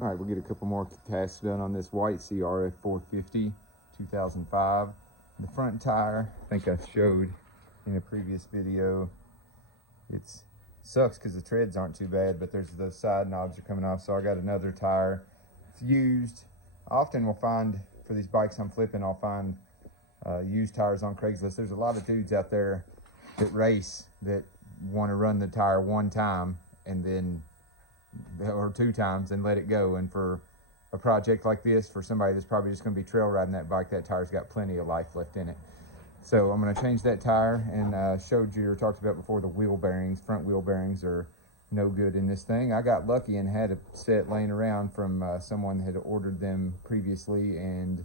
All right, we'll get a couple more tasks done on this white CRF450 2005. The front tire, I think I showed in a previous video, it sucks because the treads aren't too bad, but there's those side knobs are coming off, so I got another tire. It's used. Often we'll find, for these bikes I'm flipping, I'll find used tires on Craigslist. There's a lot of dudes out there that race that want to run the tire one time and then or two times and let it go. And for a project like this, for somebody that's probably just going to be trail riding that bike, that tire's got plenty of life left in it. So I'm going to change that tire, and showed you or talked about before the wheel bearings. Front wheel bearings are no good in this thing. I got lucky and had a set laying around from someone that had ordered them previously, and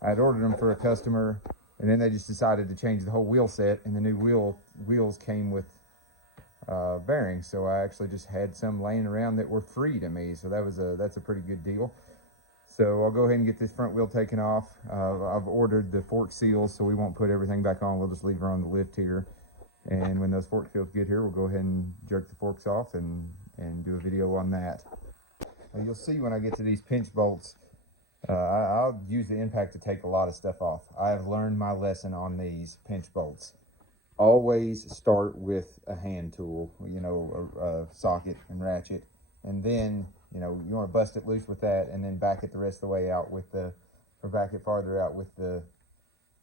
I had ordered them for a customer, and then they just decided to change the whole wheel set, and the new wheels came with bearings. So I actually just had some laying around that were free to me, so that's a pretty good deal. So I'll go ahead and get this front wheel taken off. I've ordered the fork seals, so we won't put everything back on. We'll just leave her on the lift here, and when those fork seals get here, we'll go ahead and jerk the forks off and do a video on that. You'll see when I get to these pinch bolts, I'll use the impact to take a lot of stuff off. I have learned my lesson on these pinch bolts. Always start with a hand tool, a socket and ratchet, and then you want to bust it loose with that, and then back it the rest of the way out with back it farther out with the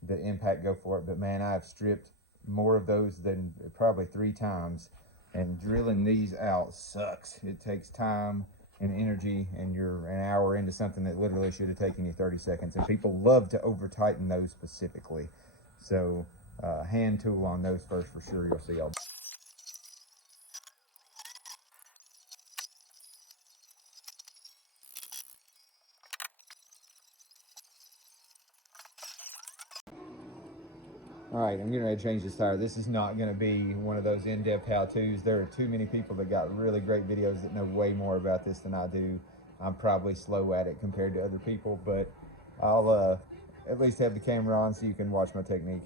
impact. Go for it. But man, I've stripped more of those than probably 3 times, and drilling these out sucks. It takes time and energy, and you're an hour into something that literally should have taken you 30 seconds, and people love to over tighten those specifically. So hand tool on those first for sure. You'll see. All right, I'm getting ready to change this tire. This is not going to be one of those in-depth how-tos. There are too many people that got really great videos that know way more about this than I do. I'm probably slow at it compared to other people, but I'll at least have the camera on so you can watch my technique.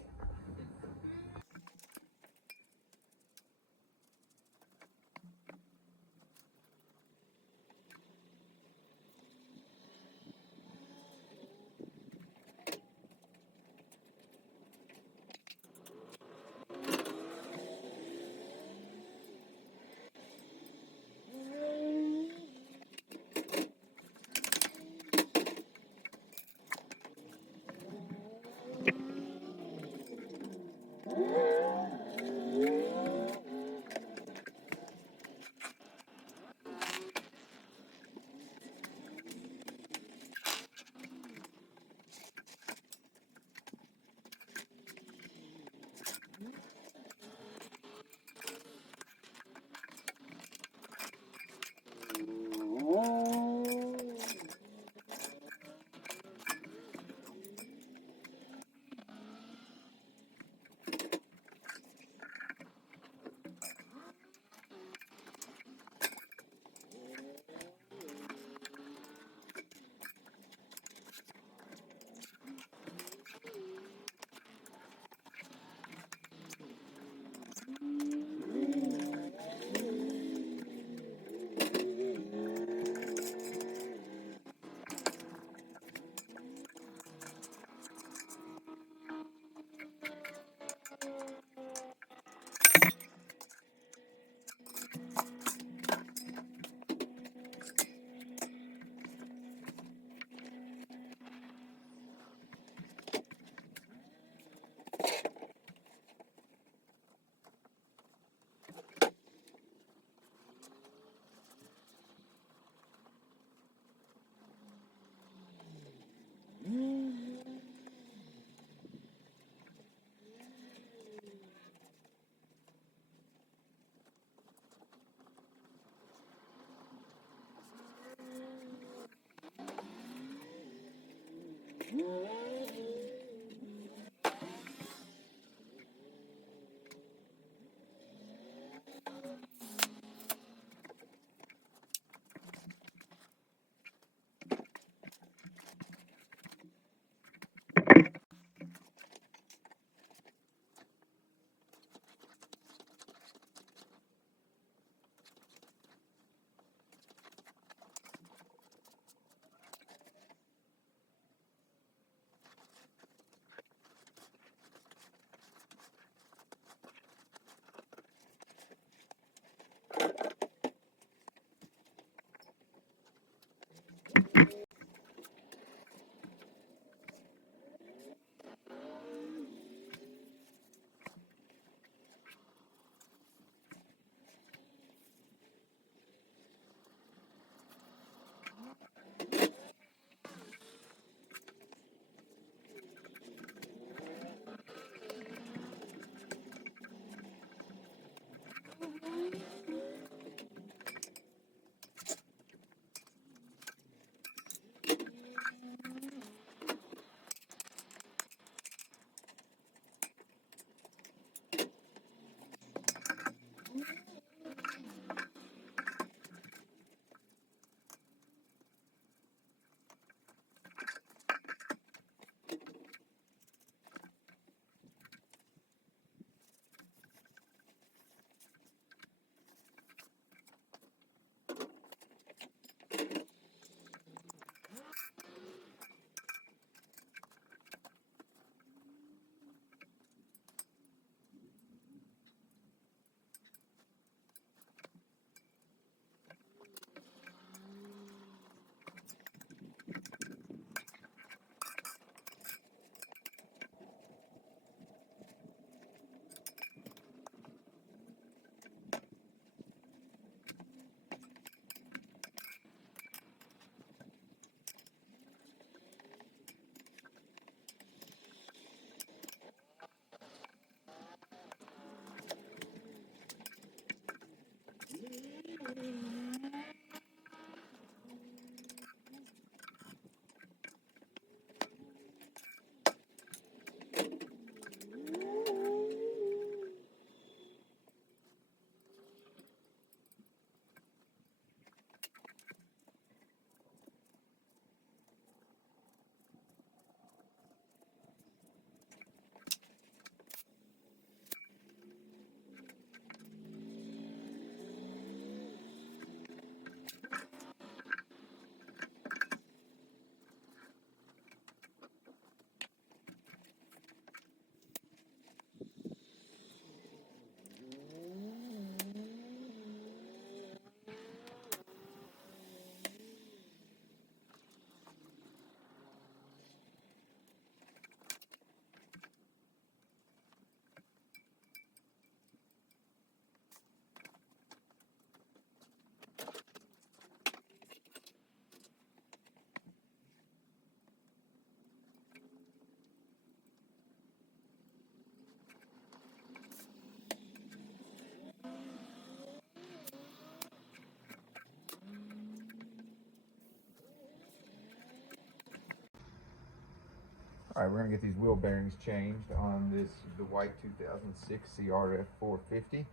All right, we're gonna get these wheel bearings changed on the white 2006 CRF450.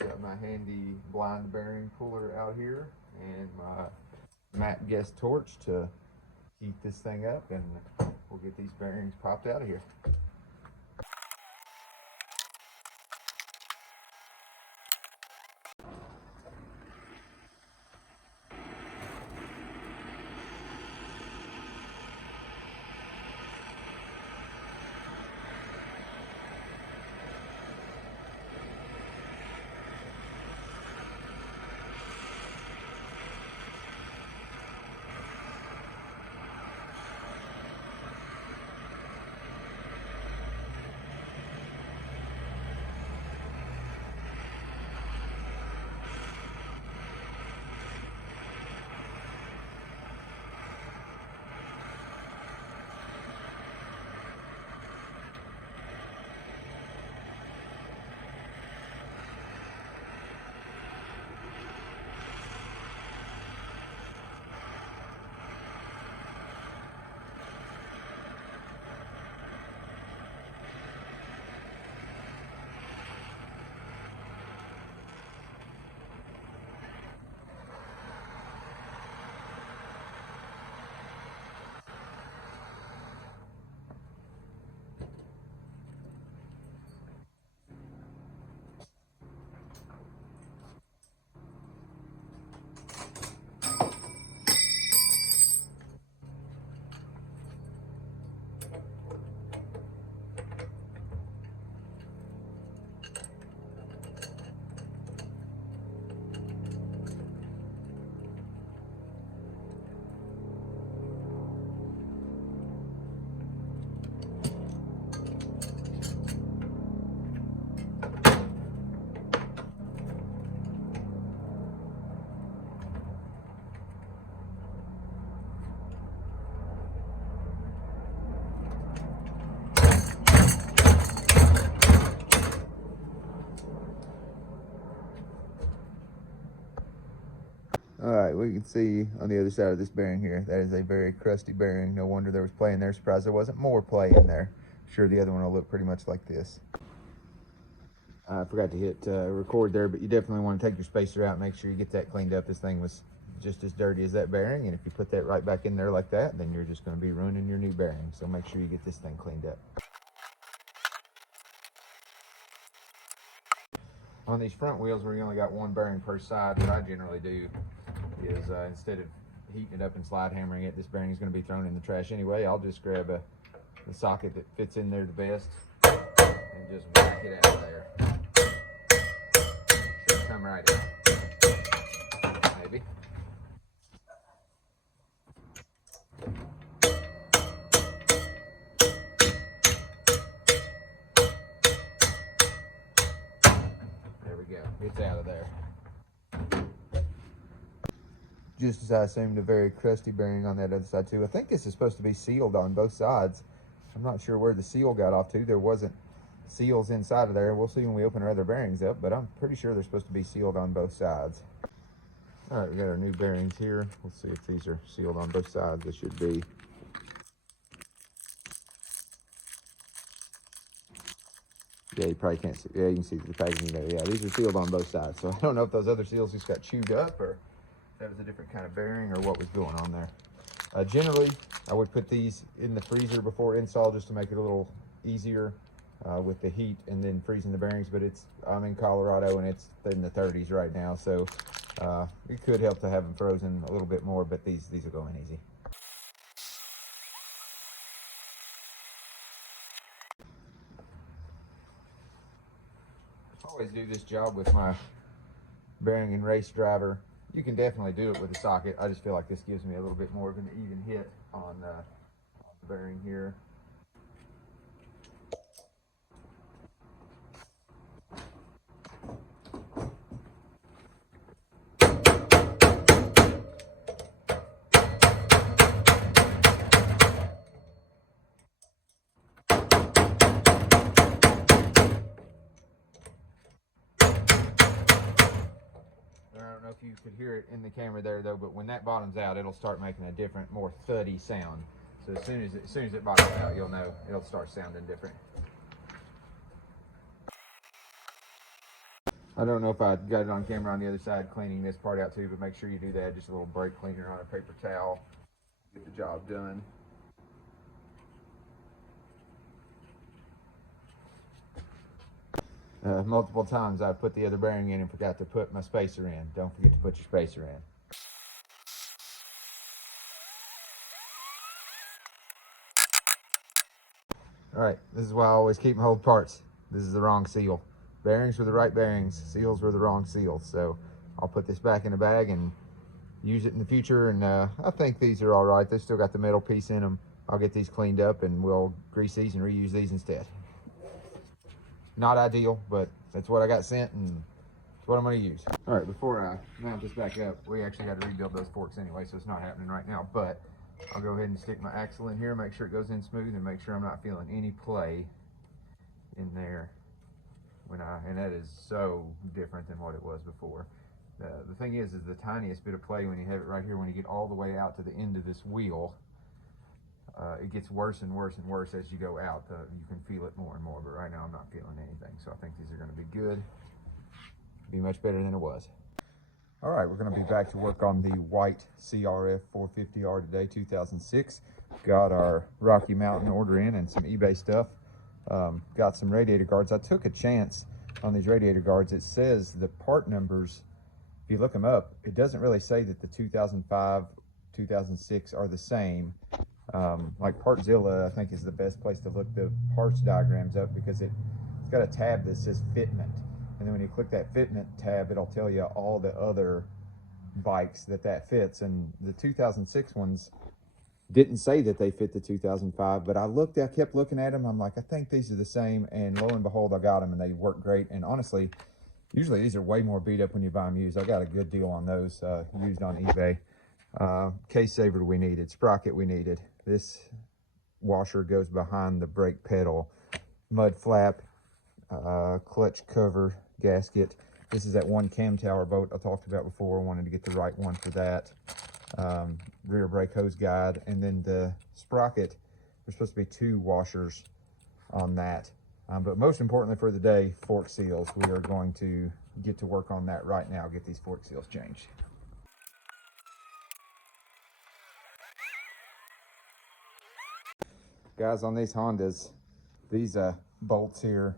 Got my handy blind bearing puller out here and my Matt Guest torch to heat this thing up, and we'll get these bearings popped out of here. All right, we can see on the other side of this bearing here, that is a very crusty bearing. No wonder there was play in there. Surprised there wasn't more play in there. I'm sure the other one will look pretty much like this. I forgot to hit record there, but you definitely want to take your spacer out and make sure you get that cleaned up. This thing was just as dirty as that bearing, and if you put that right back in there like that, then you're just going to be ruining your new bearing. So make sure you get this thing cleaned up. On these front wheels where you only got one bearing per side, what I generally do is instead of heating it up and slide hammering it, this bearing is going to be thrown in the trash anyway. I'll just grab the socket that fits in there the best and just whack it out of there. Should come right out. Maybe. There we go. It's out of there. Just as I assumed, a very crusty bearing on that other side too. I think this is supposed to be sealed on both sides. I'm not sure where the seal got off to. There wasn't seals inside of there. We'll see when we open our other bearings up, but I'm pretty sure they're supposed to be sealed on both sides. All right, we got our new bearings here. Let's see if these are sealed on both sides. They should be. Yeah, you probably can't see. Yeah, you can see the packaging there. Yeah, these are sealed on both sides. So I don't know if those other seals just got chewed up or if that was a different kind of bearing or what was going on there. Generally, I would put these in the freezer before install just to make it a little easier with the heat and then freezing the bearings. But I'm in Colorado and it's in the 30s right now, so it could help to have them frozen a little bit more. But these will go in easy. I always do this job with my bearing and race driver. You can definitely do it with a socket. I just feel like this gives me a little bit more of an even hit on the bearing here. I don't know if you could hear it in the camera there though, but when that bottoms out, it'll start making a different, more thuddy sound. So as soon as it bottoms out, you'll know it'll start sounding different. I don't know if I got it on camera on the other side cleaning this part out too, but make sure you do that. Just a little brake cleaner on a paper towel. Get the job done. Multiple times I put the other bearing in and forgot to put my spacer in. Don't forget to put your spacer in. All right, this is why I always keep my old parts. This is the wrong seal. Bearings were the right bearings, seals were the wrong seals. So I'll put this back in the bag and use it in the future. And I think these are all right. They still got the metal piece in them. I'll get these cleaned up and we'll grease these and reuse these instead. Not ideal, but that's what I got sent and it's what I'm going to use. All right, before I mount this back up, we actually got to rebuild those forks anyway, so it's not happening right now. But I'll go ahead and stick my axle in here, make sure it goes in smooth, and make sure I'm not feeling any play in there and that is so different than what it was before. The thing is the tiniest bit of play when you have it right here, when you get all the way out to the end of this wheel, it gets worse and worse and worse as you go out. You can feel it more and more, but right now I'm not feeling anything. So I think these are going to be good. Be much better than it was. All right, we're going to be back to work on the white CRF450R today, 2006. Got our Rocky Mountain order in and some eBay stuff. Got some radiator guards. I took a chance on these radiator guards. It says the part numbers, if you look them up, it doesn't really say that the 2005, 2006 are the same. Like Partzilla, I think, is the best place to look the parts diagrams up because it's got a tab that says fitment. And then when you click that fitment tab, it'll tell you all the other bikes that fits. And the 2006 ones didn't say that they fit the 2005, but I kept looking at them. I'm like, I think these are the same. And lo and behold, I got them and they work great. And honestly, usually these are way more beat up when you buy them used. I got a good deal on those used on eBay. Case saver we needed, sprocket we needed. This washer goes behind the brake pedal, mud flap, clutch cover, gasket. This is that one cam tower bolt I talked about before. I wanted to get the right one for that. Rear brake hose guide, and then the sprocket, there's supposed to be 2 washers on that. But most importantly for the day, fork seals. We are going to get to work on that right now, get these fork seals changed. Guys, on these Hondas, these bolts here,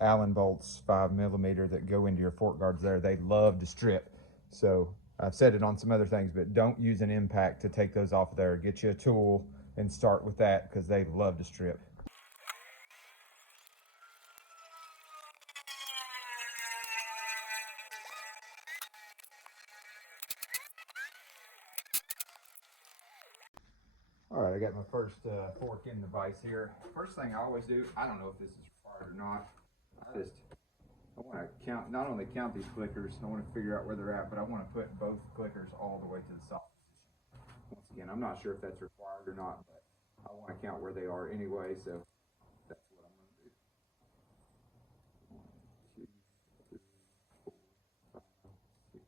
Allen bolts, 5mm, that go into your fork guards there, they love to strip. So I've said it on some other things, but don't use an impact to take those off of there. Get you a tool and start with that because they love to strip. All right, I got my first fork in the vise here. First thing I always do, I don't know if this is required or not. I want to count, not only count these clickers, I want to figure out where they're at, but I want to put both clickers all the way to the soft position. Once again, I'm not sure if that's required or not, but I want to count where they are anyway, so that's what I'm going to do. 1, 2, 3, 4, 5, 6,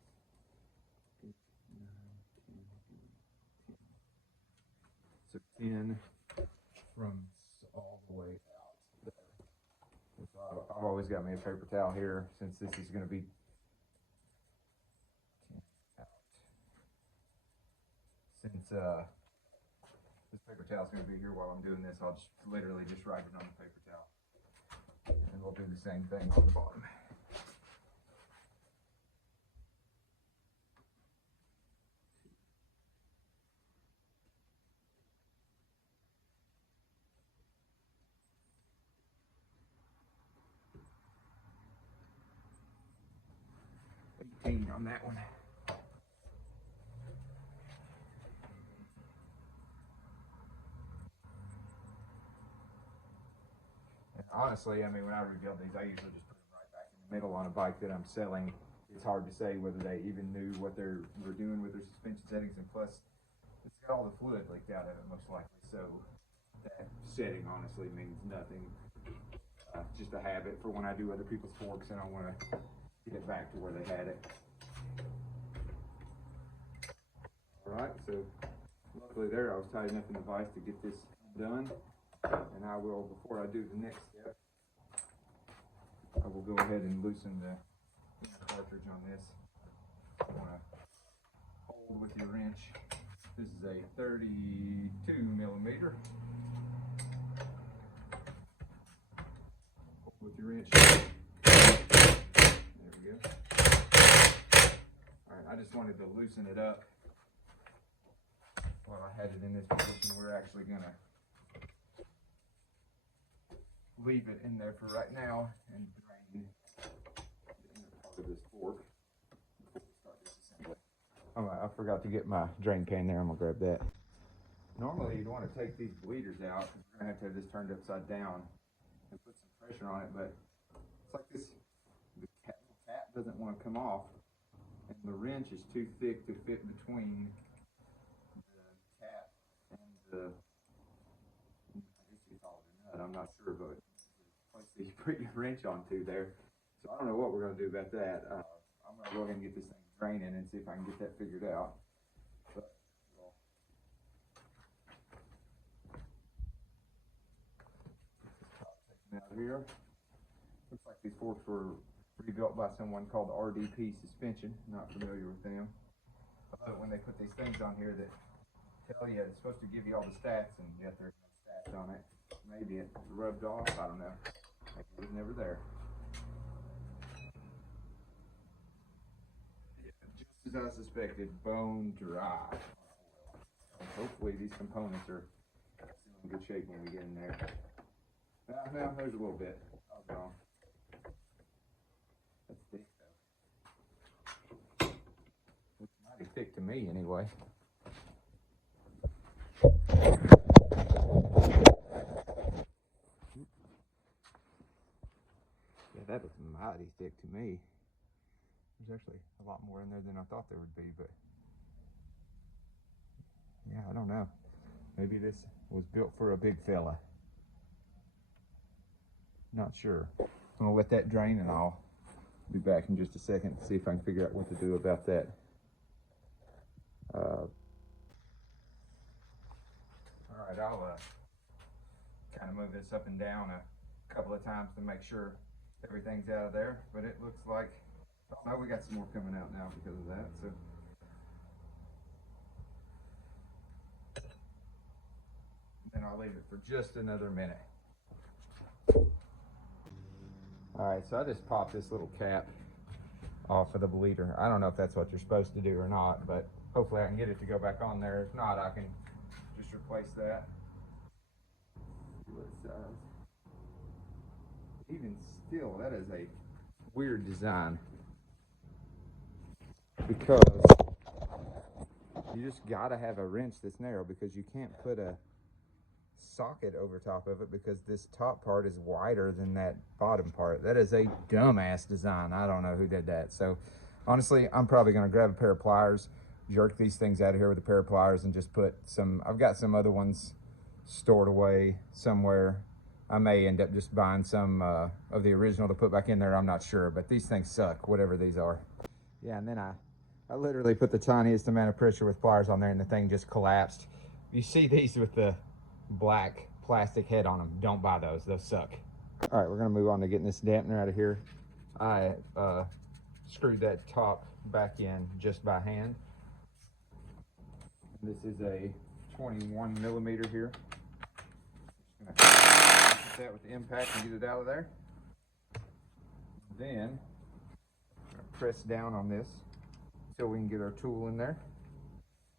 in from all the way out there. So I've always got me a paper towel here since this is going to be out. Since this paper towel is going to be here while I'm doing this, I'll just literally just write it on the paper towel. And we'll do the same thing on the bottom. On that one. And honestly, I mean, when I rebuild these, I usually just put them right back in the middle on a bike that I'm selling. It's hard to say whether they even knew what they were doing with their suspension settings, and plus, it's got all the fluid leaked out of it most likely. So that setting honestly means nothing. Just a habit for when I do other people's forks, and I want to get it back to where they had it. Alright, so luckily there I was tight enough in the vise to get this done, and I will, before I do the next step, I will go ahead and loosen the cartridge on this. I want to hold with your wrench. This is a 32 millimeter. Hold with your wrench. There we go. Alright, I just wanted to loosen it up. While I had it in this position, we're actually gonna leave it in there for right now and drain the inner part of this fork before we start disassembly. Oh, I forgot to get my drain pan there. I'm gonna grab that. Normally, you'd want to take these bleeders out. We're gonna have to have this turned upside down and put some pressure on it, but it's like this. The cap doesn't want to come off, and the wrench is too thick to fit between. I guess you call it a nut, I'm not sure, but place that you put your wrench onto there. So I don't know what we're going to do about that. I'm going to go ahead and get this thing draining and see if I can get that figured out. But, well, taken out of here. Looks like these forks were rebuilt by someone called RDP Suspension. Not familiar with them. I love it when they put these things on here that tell you it's supposed to give you all the stats, and yet there's no stats on it. Maybe it rubbed off, I don't know. Maybe it was never there. Yeah, just as I suspected, bone dry. Hopefully these components are still in good shape when we get in there. Now there's a little bit. I was wrong. That's thick though. Looks mighty thick to me anyway. Yeah, that was mighty thick to me. There's actually a lot more in there than I thought there would be, but yeah, I don't know. Maybe this was built for a big fella. Not sure. I'm gonna let that drain and I'll be back in just a second to see if I can figure out what to do about that. Alright, I'll kind of move this up and down a couple of times to make sure everything's out of there, but it looks like, oh no, we got some more coming out now because of that. So then I'll leave it for just another minute. Alright, so I just popped this little cap off of the bleeder. I don't know if that's what you're supposed to do or not, but hopefully I can get it to go back on there. If not, I can just replace that. What size? Even still, that is a weird design, because you just gotta have a wrench this narrow, because you can't put a socket over top of it because this top part is wider than that bottom part. That is a dumbass design. I don't know who did that. So honestly, I'm probably going to grab a pair of pliers, jerk these things out of here with a pair of pliers, and just put some, I've got some other ones stored away somewhere. I may end up just buying some of the original to put back in there. I'm not sure, but these things suck, whatever these are. Yeah, and then I literally put the tiniest amount of pressure with pliers on there and the thing just collapsed. You see these with the black plastic head on them, don't buy those. Those suck. All right, we're gonna move on to getting this dampener out of here. I screwed that top back in just by hand. This is a 21 millimeter here. Just gonna hit that with the impact and get it out of there. Then I'm gonna press down on this until we can get our tool in there.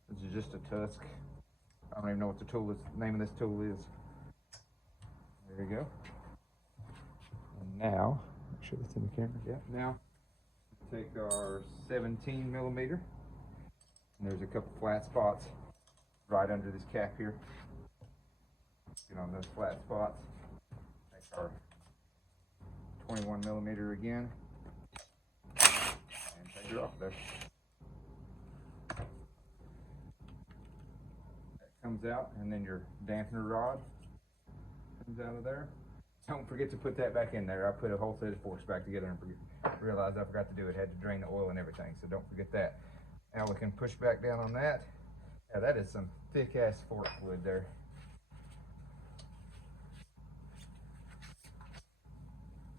This is just a tusk. I don't even know what the name of this tool is. There you go. And now, make sure that's in the camera. Yeah. Now, take our 17 millimeter. And there's a couple flat spots right under this cap here. Get on those flat spots. Take our 21 millimeter again. And take it off there. Comes out, and then your dampener rod comes out of there. Don't forget to put that back in there. I put a whole set of forks back together and realized I forgot to do it. Had to drain the oil and everything, so don't forget that. Now we can push back down on that. Now that is some thick ass fork fluid there.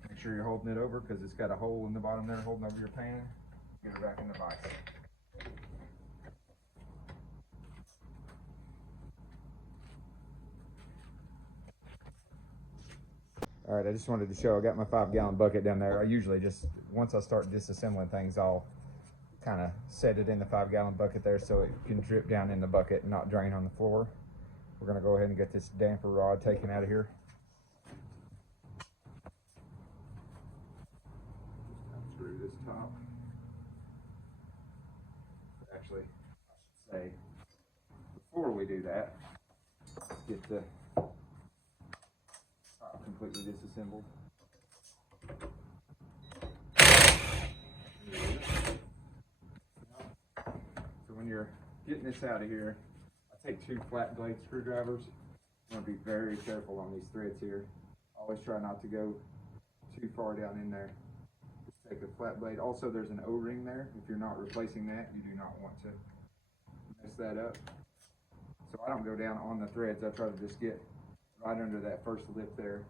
Make sure you're holding it over because it's got a hole in the bottom there holding over your pan. Get it back in the vise. All right, I just wanted to show, I got my 5-gallon bucket down there. I usually just, once I start disassembling things, I'll kind of set it in the 5-gallon bucket there so it can drip down in the bucket and not drain on the floor. We're gonna go ahead and get this damper rod taken out of here. Just unscrew this top. Actually, I should say, before we do that, let's get the completely disassembled. So when you're getting this out of here, I take 2 flat blade screwdrivers. You want to be very careful on these threads here. Always try not to go too far down in there. Just take a flat blade. Also, there's an O-ring there. If you're not replacing that, you do not want to mess that up. So I don't go down on the threads. I try to just get right under that first lip there.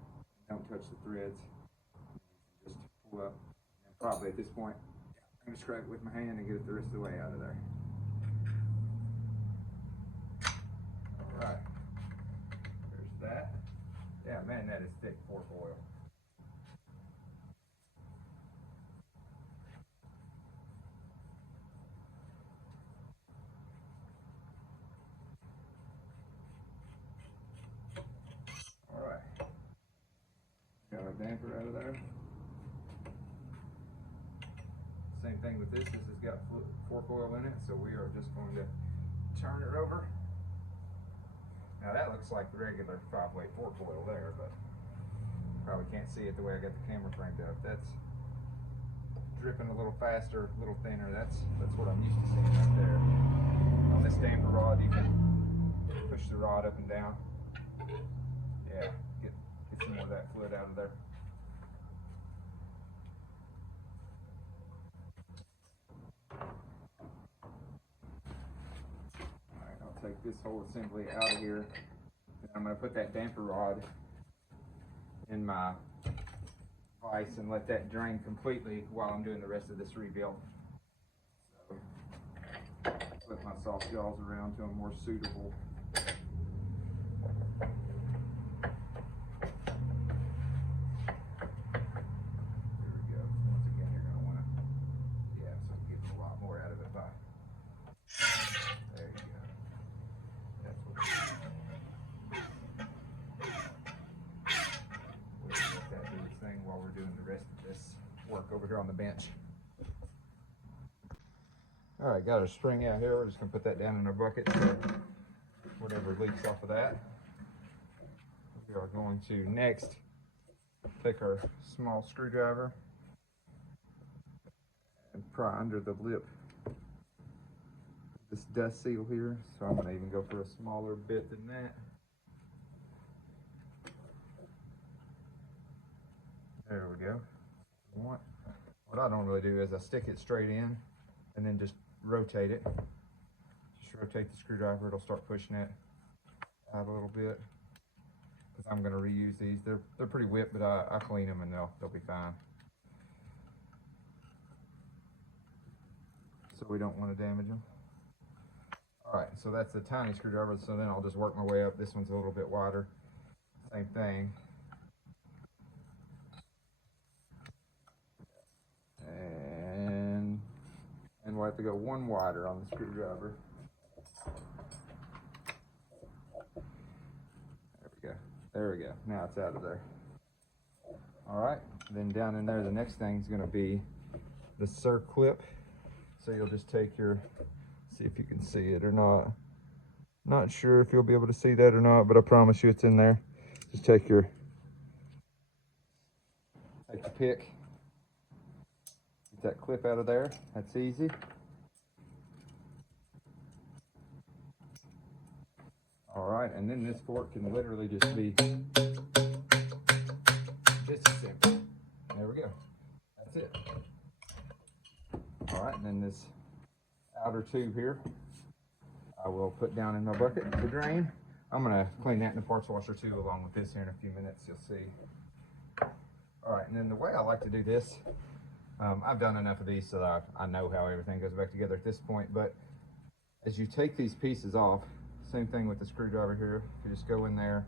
Don't touch the threads. Just pull up. And probably at this point, I'm gonna scrape it with my hand and get it the rest of the way out of there. All right. There's that. Yeah, man, that is thick fork oil. All right. Got our damper out of there. Same thing with this. This has got fork oil in it, so we are just going to turn it over. Now that looks like the regular 5-way fork oil there, but probably can't see it the way I got the camera framed up. That's dripping a little faster, a little thinner. That's what I'm used to seeing right there. On this damper rod, you can push the rod up and down. Yeah, get some more of that fluid out of there. Alright, I'll take this whole assembly out of here. And I'm going to put that damper rod in my vise and let that drain completely while I'm doing the rest of this rebuild. So, flip my soft jaws around to a more suitable. While we're doing the rest of this work over here on the bench. All right, got our spring out here. We're just gonna put that down in our bucket so whatever leaks off of that. We are going to next take our small screwdriver and pry under the lip of this dust seal here. So I'm gonna even go for a smaller bit than that. There we go. What I don't really do is I stick it straight in and then just rotate it. Just rotate the screwdriver, it'll start pushing it. out a little bit because I'm going to reuse these. They're pretty whipped, but I clean them and they'll be fine. So we don't want to damage them. All right, so that's the tiny screwdriver. So then I'll just work my way up. This one's a little bit wider. Same thing. And we'll have to go one wider on the screwdriver. There we go. Now it's out of there. All right, then down in there, the next thing is going to be the circlip. So you'll just take your, see if you can see it or not. Not sure if you'll be able to see that or not, but I promise you it's in there. Just take your pick, get that clip out of there. That's easy. All right, and then this fork can literally just be just as simple. There we go. That's it. All right, and then this outer tube here, I will put down in my bucket to drain. I'm gonna clean that in the parts washer too, along with this here in a few minutes, you'll see. All right, and then the way I like to do this, I've done enough of these so that I know how everything goes back together at this point, but as you take these pieces off, same thing with the screwdriver here. You just go in there,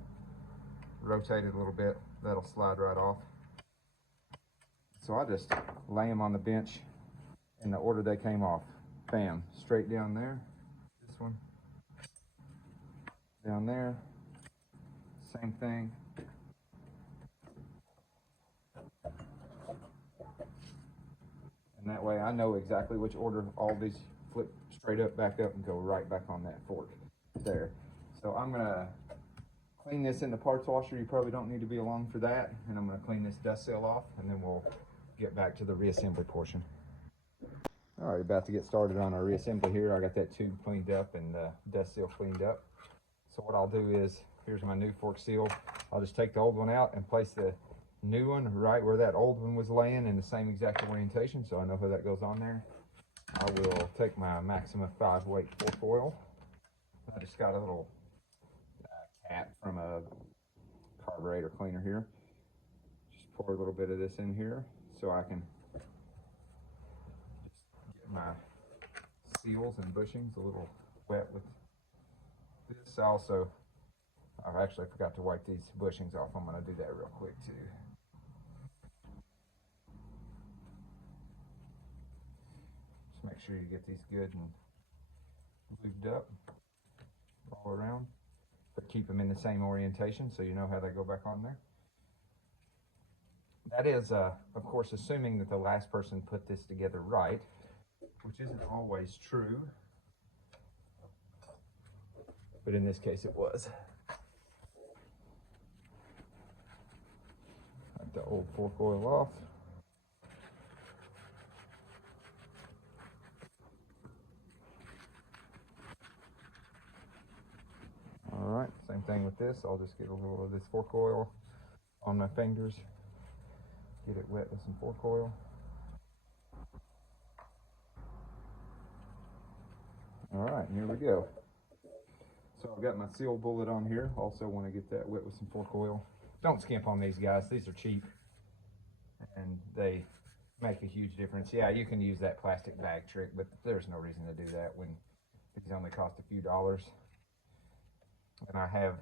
rotate it a little bit, that'll slide right off. So I just lay them on the bench in the order they came off. Bam, straight down there. This one, down there, same thing. And that way I know exactly which order all these flip straight up, back up, and go right back on that fork there. So I'm gonna clean this in the parts washer. You probably don't need to be along for that. And I'm gonna clean this dust seal off, and then we'll get back to the reassembly portion. All right, about to get started on our reassembly here. I got that tube cleaned up and the dust seal cleaned up. So what I'll do is, here's my new fork seal. I'll just take the old one out and place the new one right where that old one was laying in the same exact orientation, so I know how that goes on there. I will take my Maxima 5-weight fork oil. I just got a little cap from a carburetor cleaner here. Just pour a little bit of this in here so I can just get my seals and bushings a little wet with this. I've actually forgot to wipe these bushings off. I'm going to do that real quick too. Just make sure you get these good and lubed up all around, but keep them in the same orientation so you know how they go back on there. That is, of course, assuming that the last person put this together right, which isn't always true, but in this case it was. Got the old fork oil off. All right, same thing with this. I'll just get a little of this fork oil on my fingers, get it wet with some fork oil. All right, here we go. So I've got my seal bullet on here. Also want to get that wet with some fork oil. Don't skimp on these guys. These are cheap and they make a huge difference. Yeah, you can use that plastic bag trick, but there's no reason to do that when these only cost a few dollars. And I have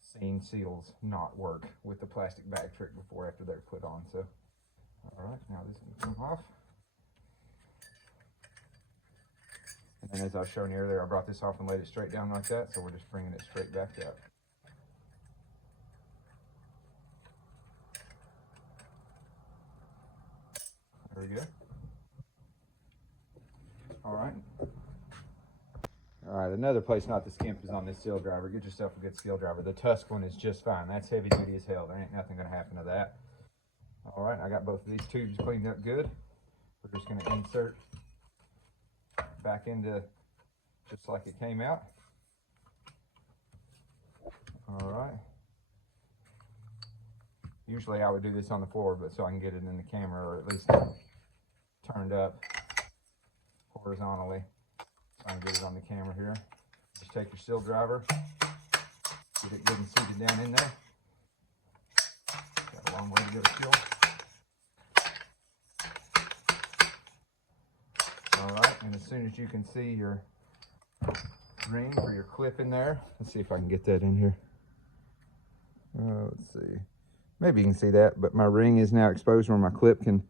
seen seals not work with the plastic bag trick before after they're put on. So, all right, now this can come off. And then as I was showing you earlier, I brought this off and laid it straight down like that. So we're just bringing it straight back up. There we go. All right. All right, another place not to skimp is on this seal driver. Get yourself a good seal driver. The Tusk one is just fine. That's heavy duty as hell. There ain't nothing gonna happen to that. All right, I got both of these tubes cleaned up good. We're just gonna insert back into just like it came out. All right. Usually I would do this on the floor, but so I can get it in the camera, or at least turned up horizontally. So I can get it on the camera here. Just take your seal driver, Get it good and seated down in there. Got a long way to go still. Alright, and as soon as you can see your ring or your clip in there, let's see if I can get that in here. Let's see. Maybe you can see that, but my ring is now exposed where my clip can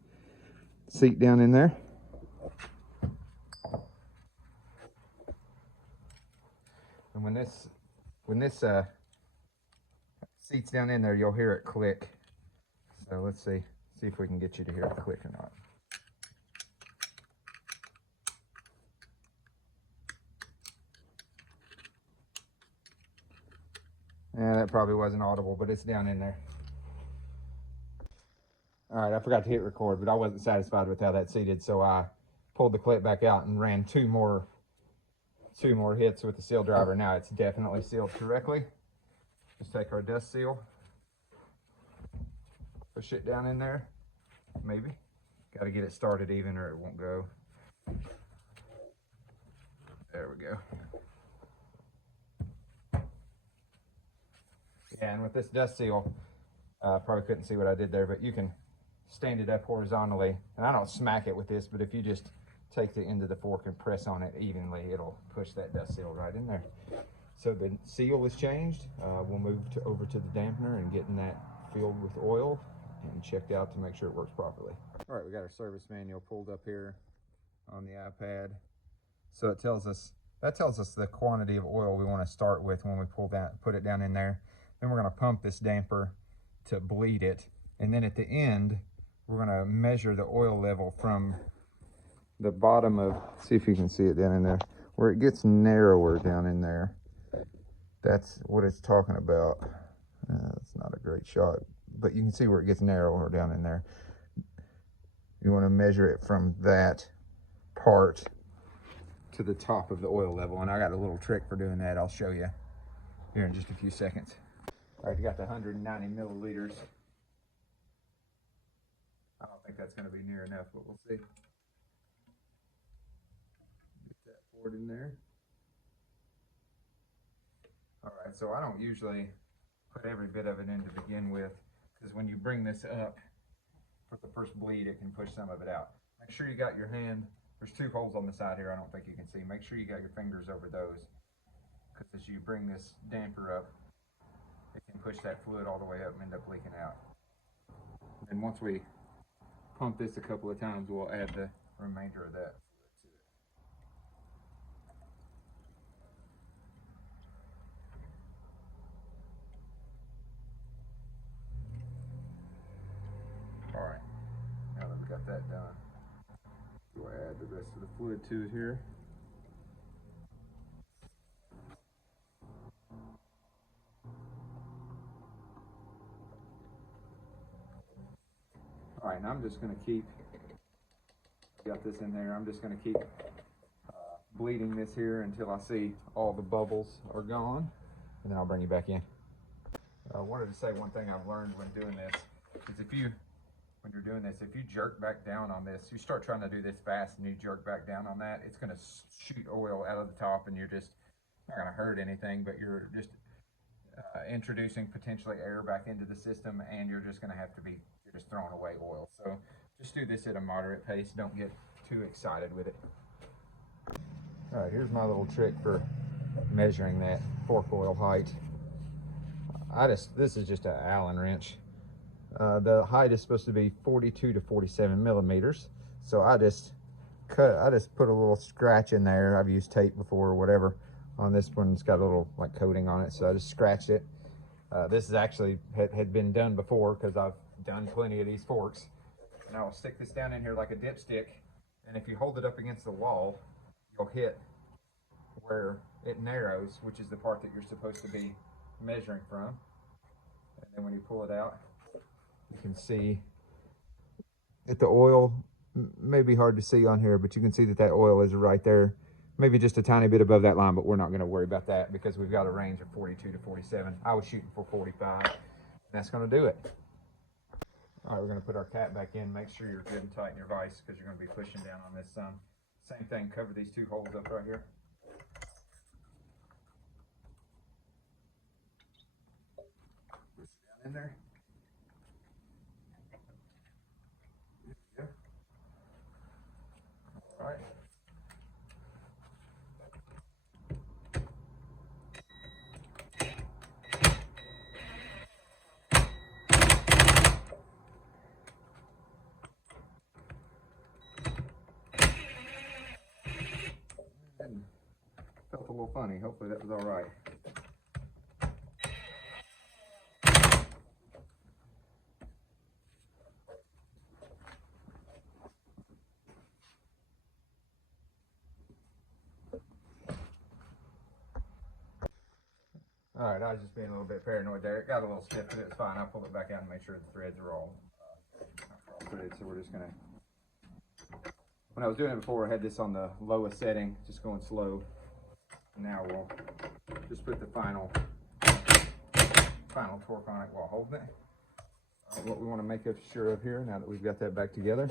seat down in there. And when this seats down in there, you'll hear it click. So let's see if we can get you to hear it click or not. Yeah, that probably wasn't audible, but it's down in there. All right, I forgot to hit record, but I wasn't satisfied with how that seated, so I pulled the clip back out and ran two more hits with the seal driver. Now it's definitely sealed correctly. Just take our dust seal, push it down in there, maybe. Got to get it started even or it won't go. There we go. Yeah, and with this dust seal, probably couldn't see what I did there, but you can stand it up horizontally. And I don't smack it with this, but if you just take the end of the fork and press on it evenly, it'll push that dust seal right in there. So the seal is changed. We'll move over to the dampener and getting that filled with oil and checked out to make sure it works properly. All right, we got our service manual pulled up here on the iPad. So that tells us the quantity of oil we want to start with when we put it down in there. Then we're going to pump this damper to bleed it. And then at the end, we're going to measure the oil level from the bottom of, see if you can see it down in there, where it gets narrower down in there. That's what it's talking about. It's not a great shot, but you can see where it gets narrower down in there. You want to measure it from that part to the top of the oil level. And I got a little trick for doing that. I'll show you here in just a few seconds. All right, you got the 190 milliliters. I don't think that's going to be near enough, but we'll see. Get that poured in there. All right, so I don't usually put every bit of it in to begin with, because when you bring this up for the first bleed, it can push some of it out. Make sure you got your hand, there's two holes on the side here I don't think you can see. Make sure you got your fingers over those, because as you bring this damper up, it can push that fluid all the way up and end up leaking out. And once we pump this a couple of times, we'll add the remainder of that fluid to it. All right, now that we got that done, we'll add the rest of the fluid to it here. All right, and I'm just going to keep, got this in there, I'm just going to keep bleeding this here until I see all the bubbles are gone, and then I'll bring you back in. I wanted to say one thing I've learned when doing this is when you're doing this, if you jerk back down on this, you start trying to do this fast and you jerk back down on that, it's going to shoot oil out of the top, and you're just not going to hurt anything, but you're just introducing potentially air back into the system, and you're just going to have to be just throwing away oil. So just do this at a moderate pace. Don't get too excited with it. All right, here's my little trick for measuring that fork oil height. This is just an Allen wrench. The height is supposed to be 42 to 47 millimeters. So I just put a little scratch in there. I've used tape before or whatever. On this one, it's got a little like coating on it, so I just scratched it. This is actually had been done before, because I've done plenty of these forks. And I'll stick this down in here like a dipstick, and if you hold it up against the wall, you'll hit where it narrows, which is the part that you're supposed to be measuring from. And then when you pull it out, you can see that the oil may be hard to see on here, but you can see that oil is right there, maybe just a tiny bit above that line, but we're not going to worry about that because we've got a range of 42 to 47. I was shooting for 45, and that's going to do it. All right, we're going to put our cap back in. Make sure you're good and tight in your vise, because you're going to be pushing down on this some. Same thing, cover these two holes up right here. in there. Yeah. All right. And felt a little funny. Hopefully that was all right. All right, I was just being a little bit paranoid there. It got a little stiff, but it's fine. I pulled it back out and make sure the threads are all threaded. So we're just gonna. When I was doing it before, I had this on the lowest setting, just going slow. Now we'll just put the final torque on it while holding it. What we want to make sure of here, now that we've got that back together,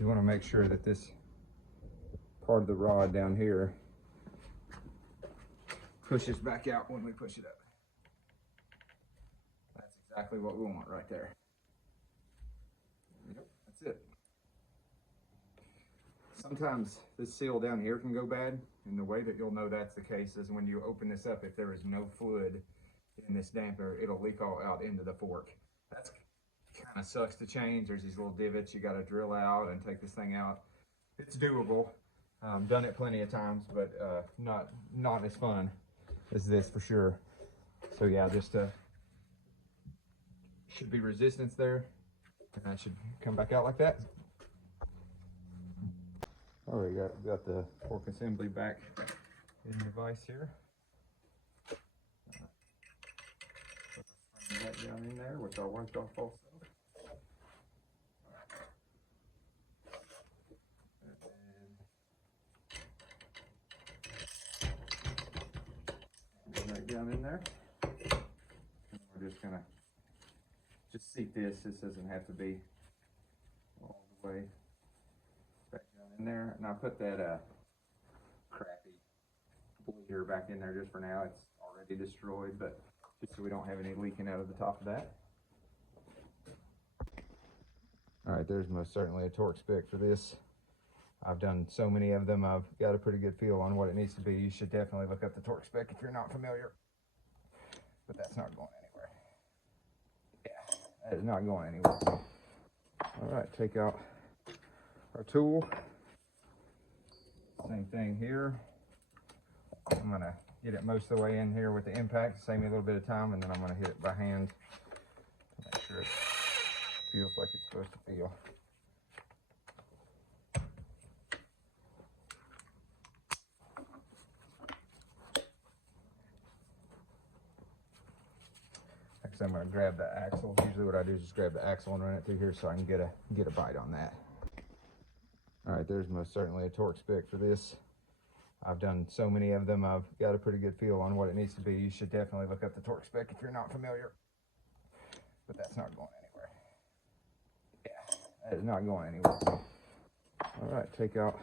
we want to make sure that this part of the rod down here pushes back out when we push it up. That's exactly what we want right there. Yep, that's it. Sometimes this seal down here can go bad, and the way that you'll know that's the case is when you open this up, if there is no fluid in this damper, it'll leak all out into the fork. That's kind of sucks to change. There's these little divots you got to drill out and take this thing out. It's doable. Done it plenty of times, but not as fun as this for sure. So yeah, just should be resistance there, and that should come back out like that. All right, got the fork assembly back in the vise here. Put that down in there, which I wiped off also. That down in there. And we're just gonna seat this. This doesn't have to be all the way back down in there. And I put that crappy bleeder back in there just for now. It's already destroyed, but just so we don't have any leaking out of the top of that. All right, there's most certainly a torque spec for this. I've done so many of them, I've got a pretty good feel on what it needs to be. You should definitely look up the torque spec if you're not familiar. But that's not going anywhere. Yeah, that is not going anywhere. All right, take out our tool. Same thing here. I'm gonna get it most of the way in here with the impact, save me a little bit of time, and then I'm gonna hit it by hand to make sure it feels like it's supposed to feel. I'm going to grab the axle. Usually what I do is just grab the axle and run it through here so I can get a bite on that. All right, there's most certainly a torque spec for this. I've done so many of them, I've got a pretty good feel on what it needs to be. You should definitely look up the torque spec if you're not familiar. But that's not going anywhere. Yeah, that is not going anywhere. All right, take out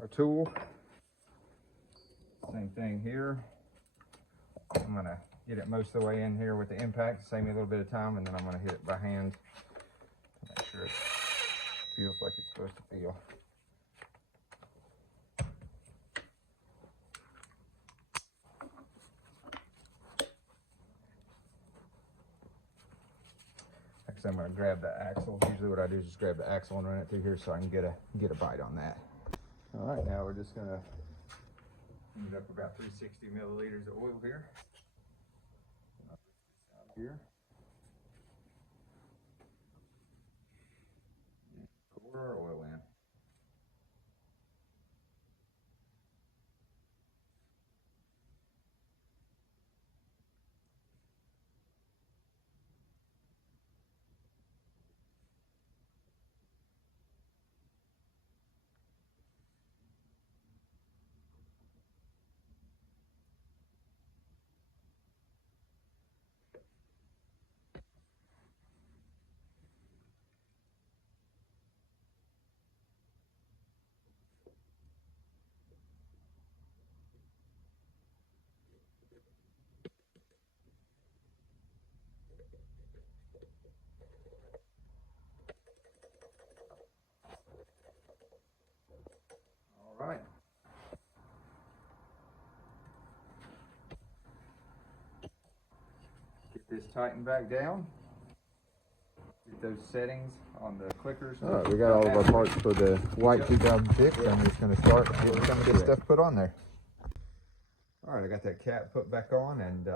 our tool. Same thing here. I'm going to get it most of the way in here with the impact, save me a little bit of time, and then I'm going to hit it by hand to make sure it feels like it's supposed to feel. Like I said, I'm going to grab the axle. Usually what I do is just grab the axle and run it through here so I can get a bite on that. All right, now we're just going to use up about 360 milliliters of oil here. Here. Pour our oil in. this tightened back down. Get those settings on the clickers. All right, we got all of our parts for the white 2006. I'm just going to start getting some of this stuff put on there. All right, I got that cap put back on, and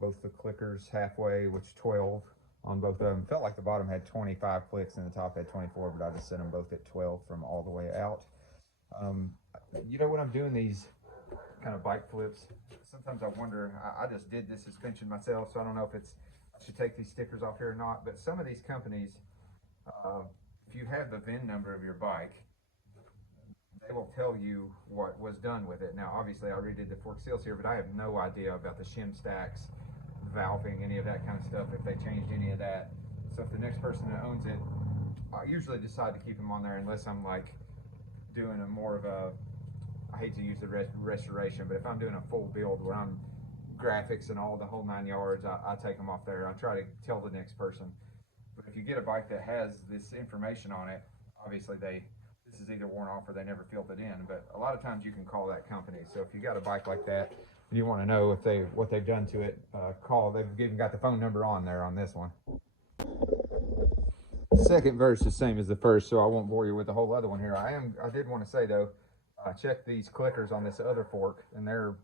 both the clickers halfway, which 12 on both of them. Felt like the bottom had 25 clicks and the top had 24, but I just set them both at 12 from all the way out. You know, when I'm doing these kind of bike flips, sometimes I wonder, I just did this suspension myself, so I don't know if I should take these stickers off here or not, but some of these companies, if you have the VIN number of your bike, they will tell you what was done with it. Now, obviously, I redid the fork seals here, but I have no idea about the shim stacks, valving, any of that kind of stuff, if they changed any of that. So if the next person that owns it, I usually decide to keep them on there unless I'm like doing a more of a, I hate to use the restoration, but if I'm doing a full build where I'm graphics and all the whole 9 yards, I take them off there. I try to tell the next person. But if you get a bike that has this information on it, obviously this is either worn off or they never filled it in. But a lot of times you can call that company. So if you got a bike like that and you want to know if what they've done to it, call. They've even got the phone number on there on this one. Second verse is the same as the first, so I won't bore you with the whole other one here. I did want to say though, check these clickers on this other fork, and they're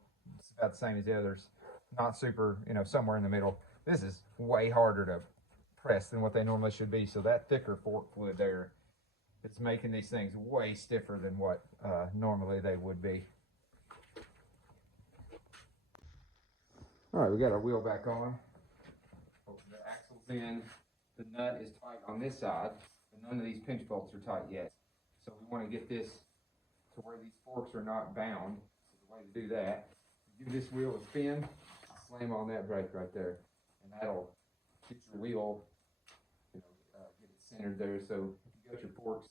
about the same as the others. Not super, you know, somewhere in the middle. This is way harder to press than what they normally should be. So that thicker fork fluid there, it's making these things way stiffer than what normally they would be. All right, we got our wheel back on. The axle's in. The nut is tight on this side, but none of these pinch bolts are tight yet. So we want to get this to where these forks are not bound. So the way to do that, give this wheel a spin, slam on that brake right there, and that'll get your wheel, get it centered there. So you got your forks.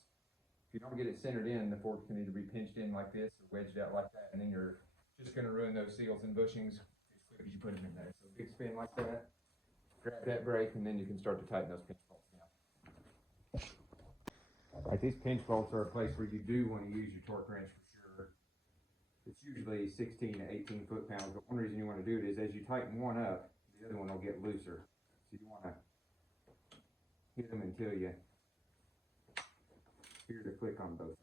If you don't get it centered in, the forks can either be pinched in like this or wedged out like that, and then you're just going to ruin those seals and bushings as quick as you put them in there. So big spin like that, grab that brake, and then you can start to tighten those pinch bolts down. All right, these pinch bolts are a place where you do want to use your torque wrench for sure. It's usually 16 to 18 foot-pounds, but one reason you want to do it is as you tighten one up, the other one will get looser. So you want to hit them until you hear the click on both.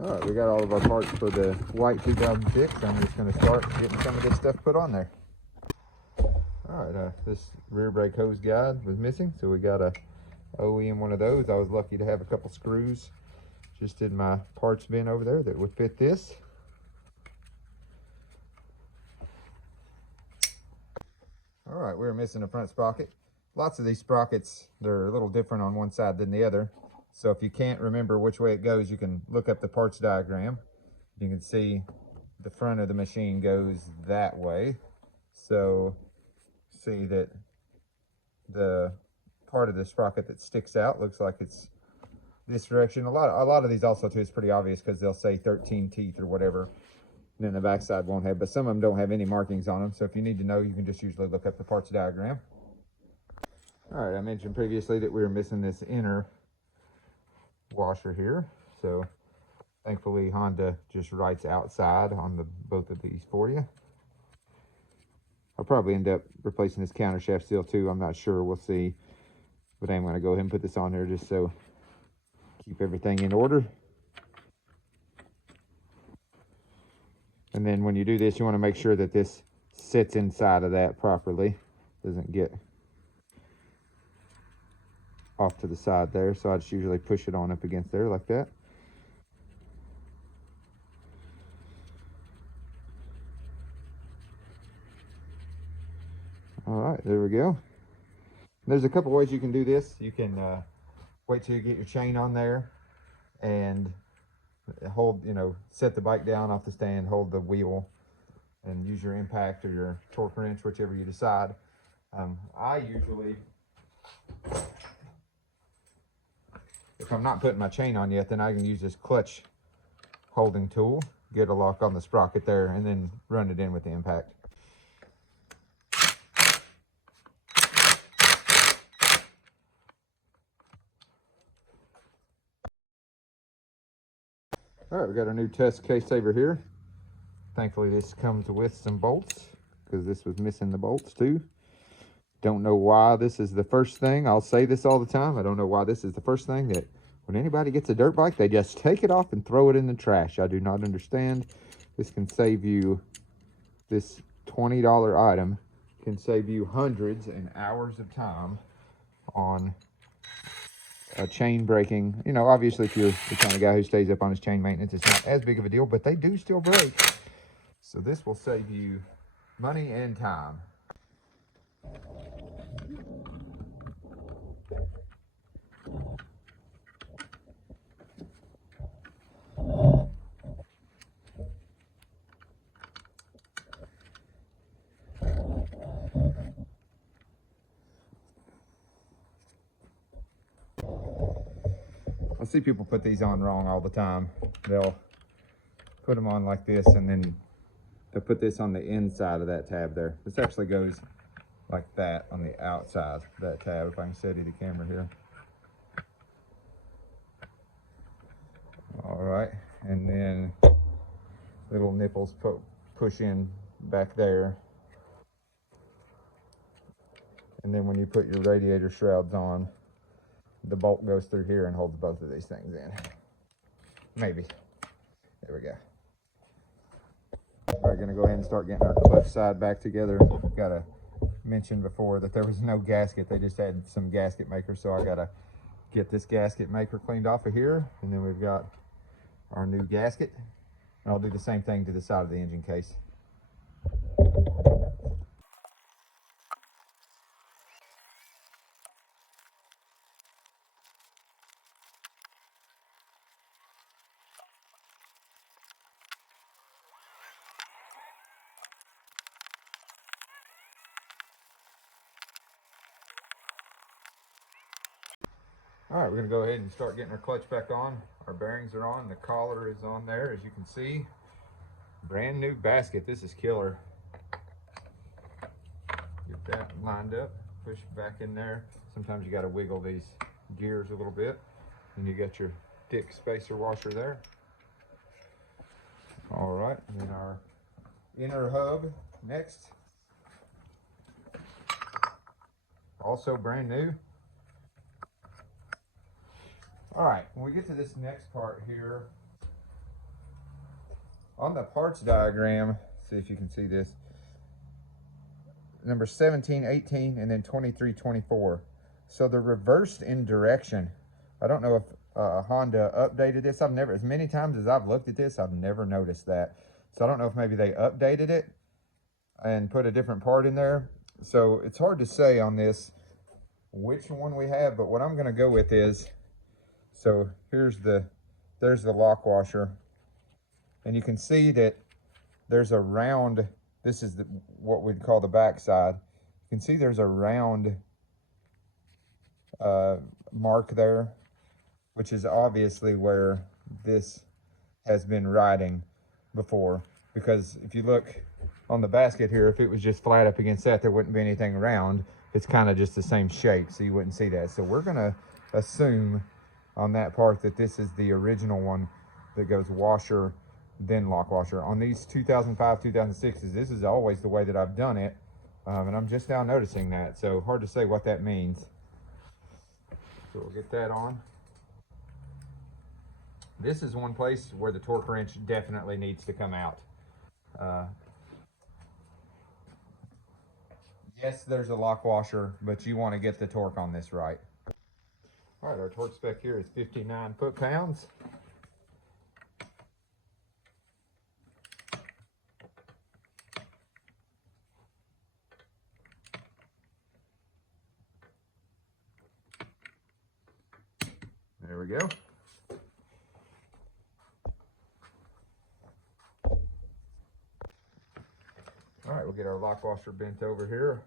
All right, we got all of our parts for the white 2006. I'm just going to start getting some of this stuff put on there. All right, this rear brake hose guide was missing, so we got a OEM one of those. I was lucky to have a couple screws just in my parts bin over there that would fit this. All right, we were missing a front sprocket. Lots of these sprockets, they're a little different on one side than the other. So if you can't remember which way it goes, you can look up the parts diagram. You can see the front of the machine goes that way. So see that the part of the sprocket that sticks out looks like it's this direction. A lot of these also too is pretty obvious because they'll say 13 teeth or whatever. And then the backside won't have, but some of them don't have any markings on them. So if you need to know, you can just usually look up the parts diagram. All right, I mentioned previously that we were missing this inner washer here, so thankfully Honda just writes outside on both of these for you. I'll probably end up replacing this counter shaft seal too. I'm not sure, we'll see, but I'm going to go ahead and put this on there just so keep everything in order. And then when you do this, you want to make sure that this sits inside of that properly, doesn't get off to the side there. So I just usually push it on up against there like that. All right, there we go. There's a couple ways you can do this. You can wait till you get your chain on there and hold, set the bike down off the stand, hold the wheel, and use your impact or your torque wrench, whichever you decide. I usually, if I'm not putting my chain on yet, then I can use this clutch holding tool, get a lock on the sprocket there, and then run it in with the impact. All right, we got our new test case saver here. Thankfully, this comes with some bolts because this was missing the bolts too. Don't know why this is the first thing. I'll say this all the time. I don't know why this is the first thing that when anybody gets a dirt bike, they just take it off and throw it in the trash. I do not understand. This can save you, this $20 item can save you hundreds and hours of time on a chain breaking. Obviously if you're the kind of guy who stays up on his chain maintenance, it's not as big of a deal, but they do still break. So this will save you money and time. I see people put these on wrong all the time. They'll put them on like this, and then they'll put this on the inside of that tab there. This actually goes like that on the outside of that tab, if I can steady the camera here. All right, and then little nipples push in back there. And then when you put your radiator shrouds on, the bolt goes through here and holds both of these things in. Maybe. There we go. All right, gonna go ahead and start getting our clutch side back together. Got to mention before that there was no gasket. They just had some gasket makers, so I gotta get this gasket maker cleaned off of here, and then we've got our new gasket. And I'll do the same thing to the side of the engine case. All right, we're gonna go ahead and start getting our clutch back on. Our bearings are on, the collar is on there, as you can see. Brand new basket, this is killer. Get that lined up, push it back in there. Sometimes you gotta wiggle these gears a little bit. And you got your thick spacer washer there. All right, and then our inner hub next. Also brand new. All right, when we get to this next part here, on the parts diagram, see if you can see this, number 17, 18, and then 23, 24. So they're reversed in direction. I don't know if Honda updated this. I've never, as many times as I've looked at this, I've never noticed that. So I don't know if maybe they updated it and put a different part in there. So it's hard to say on this which one we have, but what I'm gonna go with is, so there's the lock washer, and you can see that there's a round, this is what we'd call the back side. You can see there's a round mark there, which is obviously where this has been riding before. Because if you look on the basket here, if it was just flat up against that, there wouldn't be anything round. It's kind of just the same shape, so you wouldn't see that. So we're gonna assume on that part that this is the original one that goes washer, then lock washer. On these 2005, 2006s, this is always the way that I've done it. And I'm just now noticing that, so hard to say what that means. So we'll get that on. This is one place where the torque wrench definitely needs to come out. Yes, there's a lock washer, but you want to get the torque on this right. All right, our torque spec here is 59 foot-pounds. There we go. get our lock washer bent over here.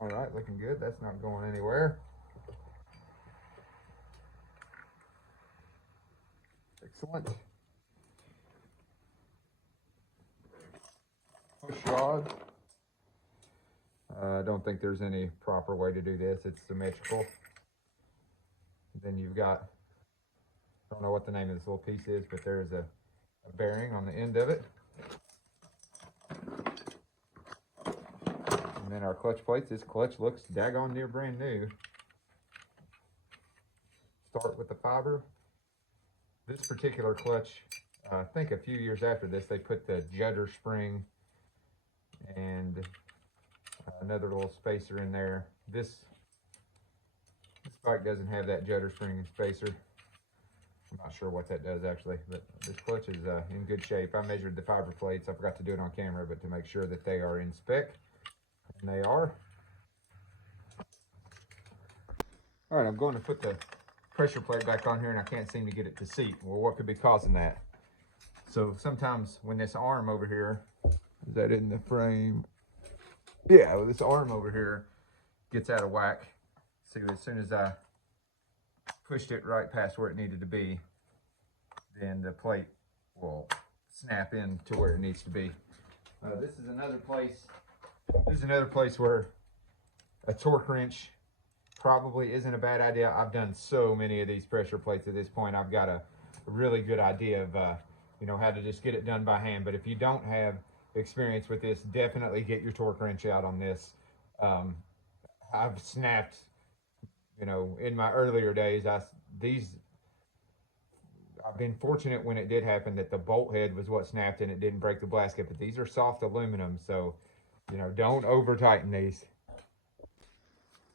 All right, looking good. That's not going anywhere. Excellent. Push rod. I don't think there's any proper way to do this. It's symmetrical. Then you've got, I don't know what the name of this little piece is, but there's a bearing on the end of it. And then our clutch plates. This clutch looks daggone near brand new. Start with the fiber. This particular clutch, I think a few years after this, they put the judder spring and another little spacer in there. This bike doesn't have that judder spring and spacer. I'm not sure what that does actually, but this clutch is in good shape. I measured the fiber plates. I forgot to do it on camera, but to make sure that they are in spec, and they are. All right, I'm going to put the pressure plate back on here and I can't seem to get it to seat. Well, what could be causing that? So sometimes when this arm over here, is that in the frame? Yeah, well, this arm over here gets out of whack. See, as soon as I pushed it right past where it needed to be, then the plate will snap in to where it needs to be. This is another place where a torque wrench probably isn't a bad idea. I've done so many of these pressure plates at this point. I've got a really good idea of how to just get it done by hand. But if you don't have experience with this, definitely get your torque wrench out on this. I've snapped, in my earlier days, I've been fortunate when it did happen that the bolt head was what snapped and it didn't break the blasket. But these are soft aluminum, so don't over tighten these.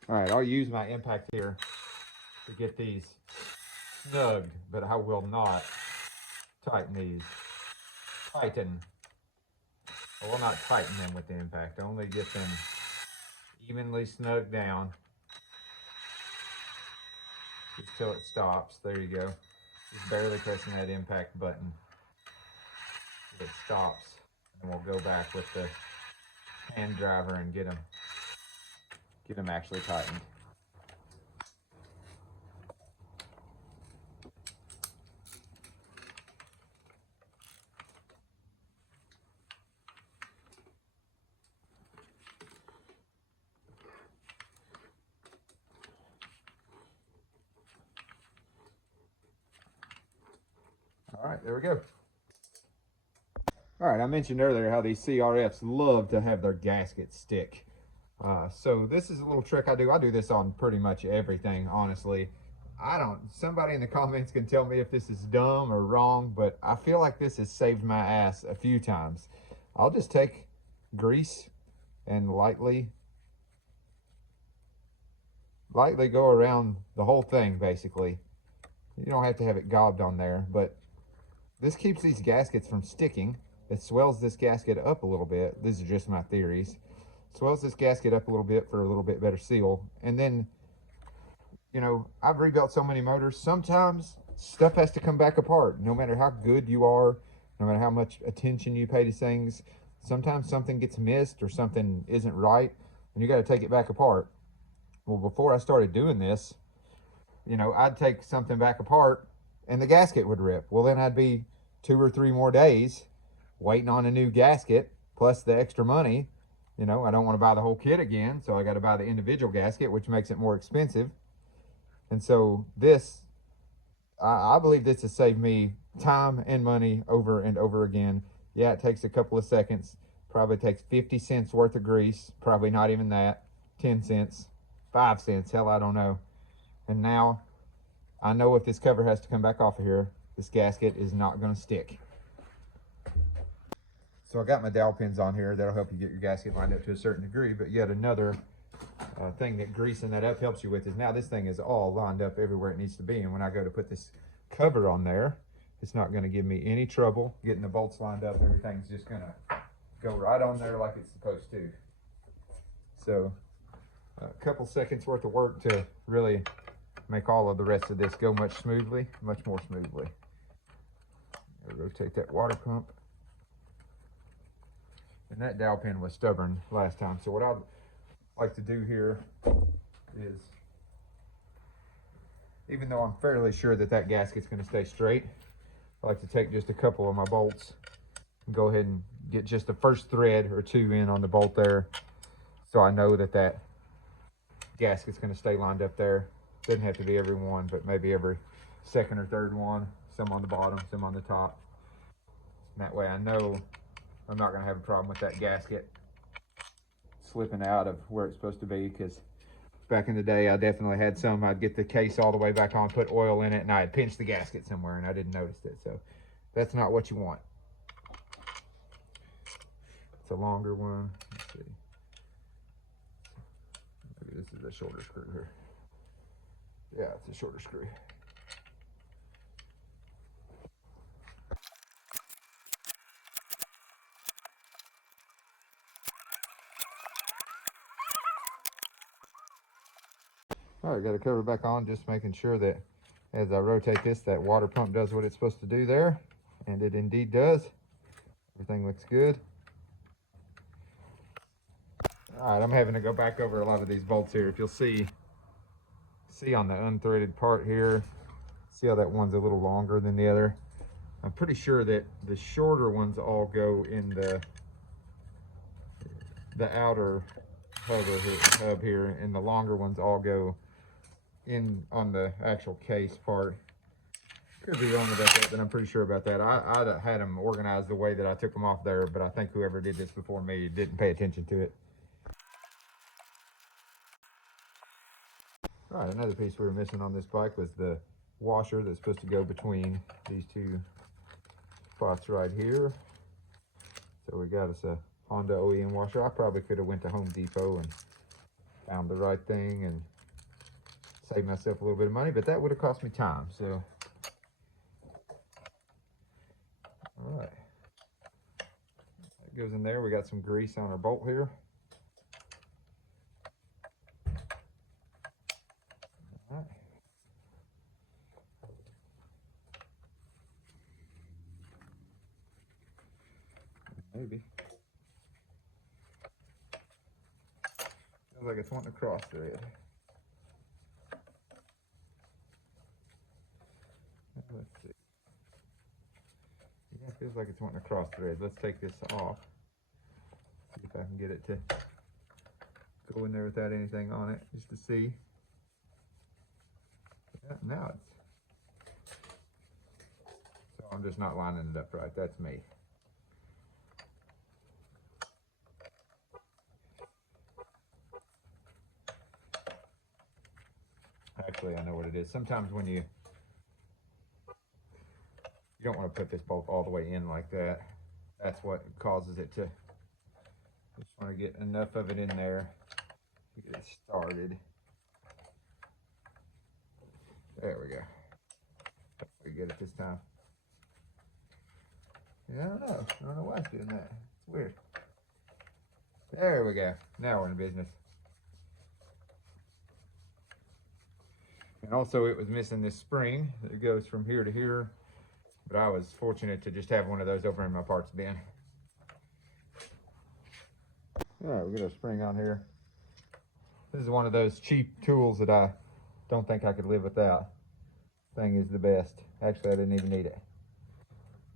All right, I'll use my impact here to get these snugged, but I will not tighten these. I will not tighten them with the impact. Only get them evenly snugged down just till it stops. There you go. Just barely pressing that impact button. It stops, and we'll go back with the hand driver and get them actually tightened. All right, there we go. All right, I mentioned earlier how these CRFs love to have their gaskets stick. So this is a little trick I do. I do this on pretty much everything, honestly. Somebody in the comments can tell me if this is dumb or wrong, but I feel like this has saved my ass a few times. I'll just take grease and lightly go around the whole thing, basically. You don't have to have it gobbed on there, but this keeps these gaskets from sticking. It swells this gasket up a little bit. These are just my theories. Swells this gasket up a little bit for a little bit better seal. And then, I've rebuilt so many motors. Sometimes stuff has to come back apart. No matter how good you are, no matter how much attention you pay to things, sometimes something gets missed or something isn't right, and you got to take it back apart. Well, before I started doing this, I'd take something back apart and the gasket would rip. Well, then I'd be 2 or 3 more days waiting on a new gasket, plus the extra money. I don't want to buy the whole kit again, so I got to buy the individual gasket, which makes it more expensive. And so I believe this has saved me time and money over and over again. Yeah, it takes a couple of seconds. Probably takes 50 cents worth of grease. Probably not even that. 10 cents, 5 cents, hell, I don't know. And now I know if this cover has to come back off of here, this gasket is not going to stick. So I got my dowel pins on here. That'll help you get your gasket lined up to a certain degree. But yet another thing that greasing that up helps you with is now this thing is all lined up everywhere it needs to be. And when I go to put this cover on there, it's not going to give me any trouble getting the bolts lined up. Everything's just going to go right on there like it's supposed to. So a couple seconds worth of work to really make all of the rest of this go much more smoothly. Rotate that water pump. And that dowel pin was stubborn last time. So what I'd like to do here is, even though I'm fairly sure that that gasket's going to stay straight, I like to take just a couple of my bolts and go ahead and get just the first thread or two in on the bolt there, so I know that that gasket's going to stay lined up there. Doesn't have to be every one, but maybe every second or third one, some on the bottom, some on the top. And that way I know I'm not going to have a problem with that gasket slipping out of where it's supposed to be, because back in the day I definitely had some. I'd get the case all the way back on, put oil in it, and I'd pinch the gasket somewhere and I didn't notice it. So that's not what you want. It's a longer one. Let's see. Maybe this is a shorter screw here. Yeah, it's a shorter screw. All right, got the cover back on, just making sure that as I rotate this, that water pump does what it's supposed to do there, and it indeed does. Everything looks good. All right, I'm having to go back over a lot of these bolts here. If you'll see on the unthreaded part here, see how that one's a little longer than the other. I'm pretty sure that the shorter ones all go in the outer hub here, and the longer ones all go in on the actual case part. Could be wrong about that, but I'm pretty sure about that. I had them organized the way that I took them off there, but I think whoever did this before me didn't pay attention to it. All right, another piece we were missing on this bike was the washer that's supposed to go between these two spots right here. So we got us a Honda OEM washer. I probably could have went to Home Depot and found the right thing and saved myself a little bit of money, but that would have cost me time. So, all right, that goes in there. We got some grease on our bolt here. All right. Maybe. Feels like it's wanting to cross thread. Let's see. Yeah, it feels like it's wanting to cross thread. Let's take this off. See if I can get it to go in there without anything on it, just to see. Yeah, now it's. So I'm just not lining it up right. That's me. Actually, I know what it is. Sometimes when you don't want to put this bolt all the way in like that. That's what causes it to. Just want to get enough of it in there to get it started. There we go. Hopefully get it this time. Yeah, I don't know why it's doing that. It's weird. There we go. Now we're in business. And also it was missing this spring that goes from here to here. But I was fortunate to just have one of those over in my parts bin. All right, we got our spring on here. This is one of those cheap tools that I don't think I could live without. Thing is the best. Actually, I didn't even need it.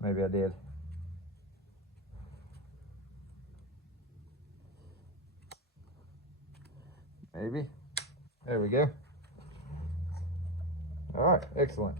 Maybe I did. Maybe. There we go. All right, excellent.